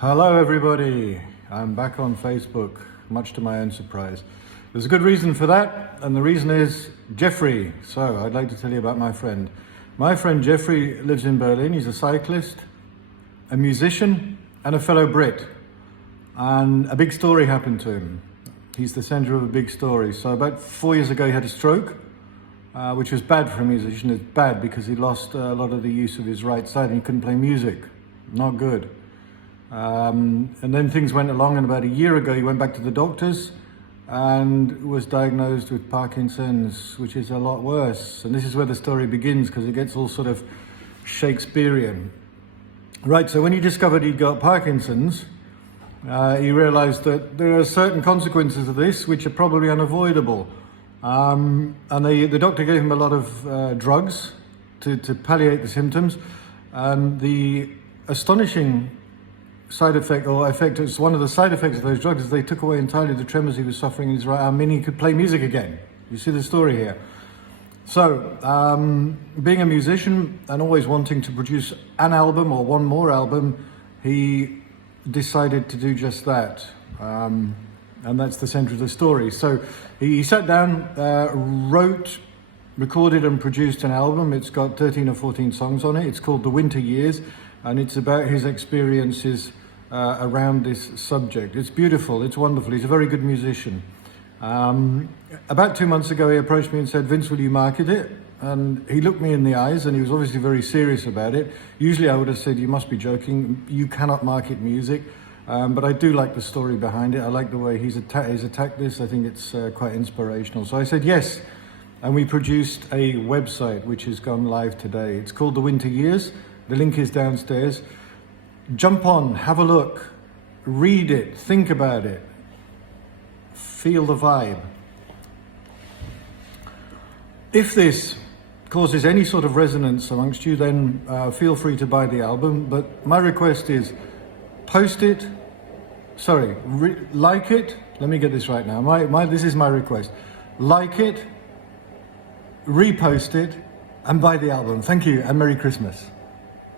Hello everybody, I'm back on Facebook, much to my own surprise. There's a good reason for that, and the reason is Jeffrey. So I'd like to tell you about my friend. My friend Jeffrey lives in Berlin. He's a cyclist, a musician, and a fellow Brit. And a big story happened to him. He's the center of a big story. So about 4 years ago he had a stroke, which was bad for a musician. It's bad because he lost a lot of the use of his right side and he couldn't play music. Not good. And then things went along, and about a year ago he went back to the doctors and was diagnosed with Parkinson's, which is a lot worse. And this is where the story begins, because it gets all sort of Shakespearean. Right, so when he discovered he'd got Parkinson's, he realized that there are certain consequences of this which are probably unavoidable. And the doctor gave him a lot of drugs to palliate the symptoms. And the astonishing side effect, or effect, it's one of the side effects of those drugs, is they took away entirely the tremors he was suffering in his right arm, meaning he could play music again. You see the story here. So, being a musician and always wanting to produce an album or one more album, he decided to do just that. And that's the center of the story. So he sat down, wrote, recorded and produced an album. It's got 13 or 14 songs on it. It's called The Winter Years, and it's about his experiences around this subject. It's beautiful, it's wonderful. He's a very good musician. About 2 months ago he approached me and said, "Vince, will you market it?" And he looked me in the eyes, and he was obviously very serious about it. Usually I would have said, "You must be joking, you cannot market music." But I do like the story behind it. I like the way he's attacked this. I think it's quite inspirational. So I said yes, and we produced a website which has gone live today. It's called The Winter Years. The link is downstairs. Jump on, have a look, read it, think about it, feel the vibe. If this causes any sort of resonance amongst you, then feel free to buy the album. But my request is post it, like it. Let me get this right now. This is my request. Like it, repost it, and buy the album. Thank you, and Merry Christmas.